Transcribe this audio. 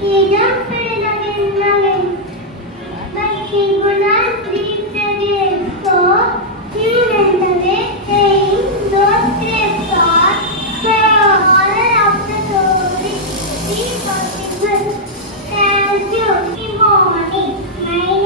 He jumped again and again, but he could not reach the grave. So he went away, saying, "Those graves are full." Moral of the story: be possible. Thank you. Good morning. My